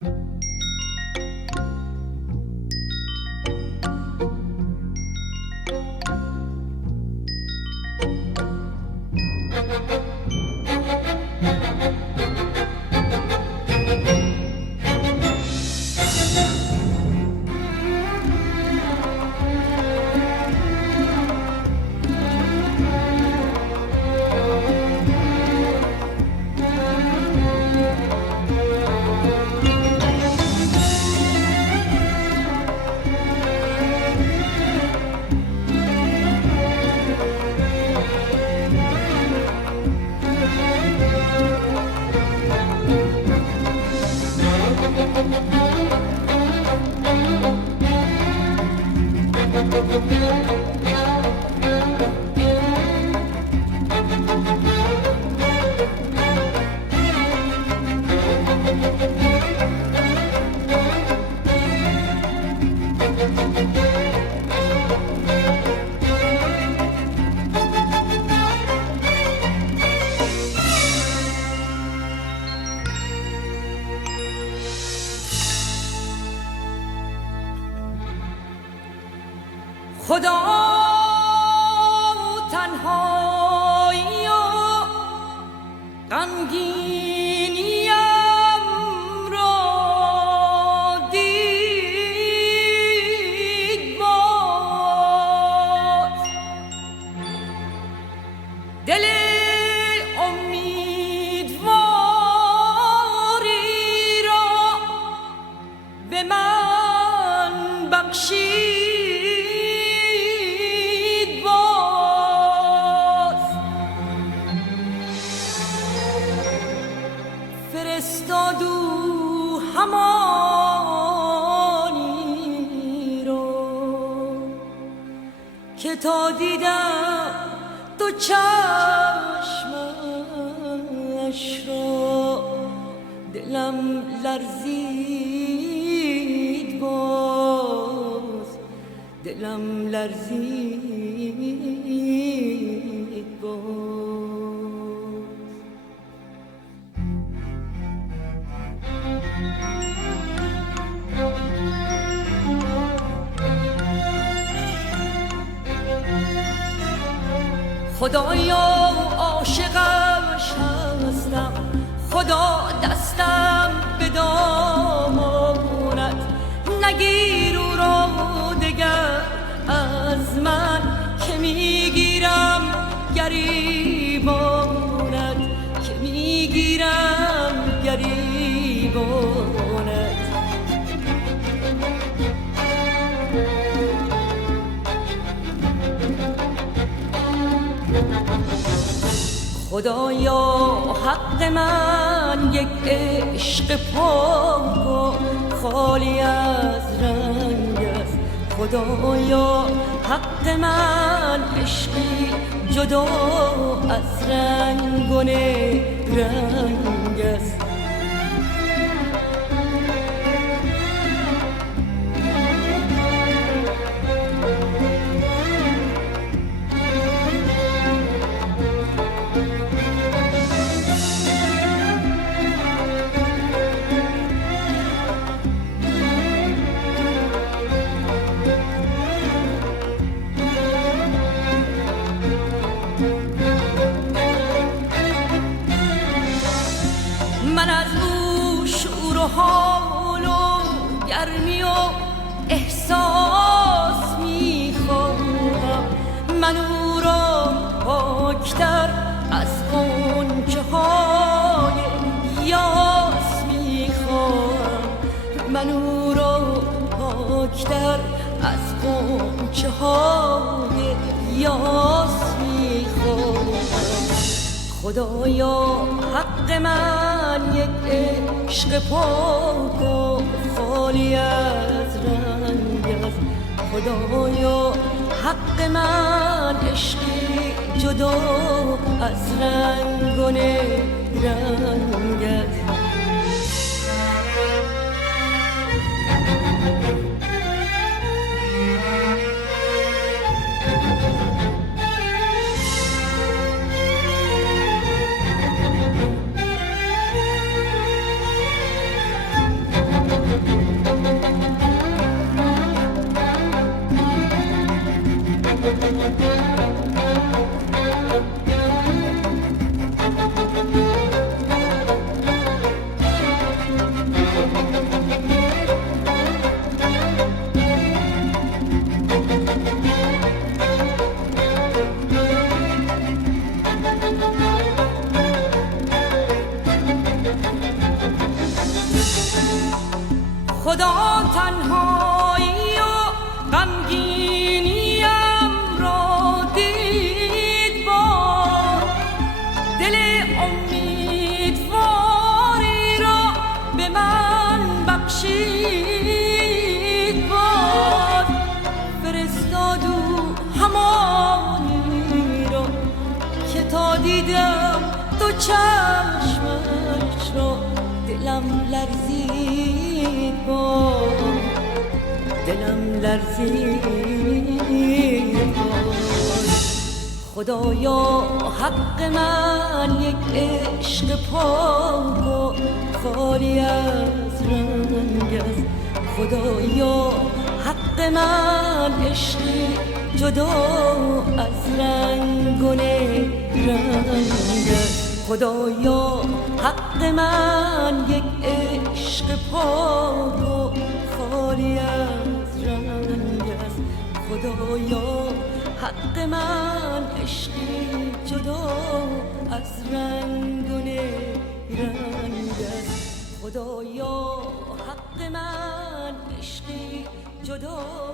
خدا تنهایی و غمگینیم را دید باز، دل امیدواری را به من بخشید. فرستادو همانی رو که تا دیدم تو چشمش را دلم لرزید باز، دلم لرزید باز. خدایا عاشقش هستم، خدا دستم به دامانت نگیر او را دگر از من، که میگیرم گریبانت، که میگیرم گریبانت. خدایا حق من یک عشق پاک و خالی از رنگ است، خدایا حق من عشقی جدا از رنگ و رنگ است. من از او شور و حال و گرمی و احساس میخواهم، من او را پاکتر از غنچه های یاس میخواهم، من او را پاکتر از غنچه های یاس میخواهم. خدایا حق من یک عشق پاک و خالی از رنگ است، خدایا حق من عشقی جدا از رنگ و رنگ است. خدا تنهایی و غمگینیم را دید با دل امیدواری را به من بخشید باد فرستاد او همانی را که تا دیدم تو چشمش را دلم لرزید باد دلم لرزید باد خدایا حق من یک عشق پاک و خالی از رنگ است خدایا حق من عشقی جدا از رنگ و رنگ است خدایا حق من یک عشق پاک و خالی از رنگ است خدایا حق من عشقی جدا از رنگ و رنگ است خدایا حق من عشقی جدا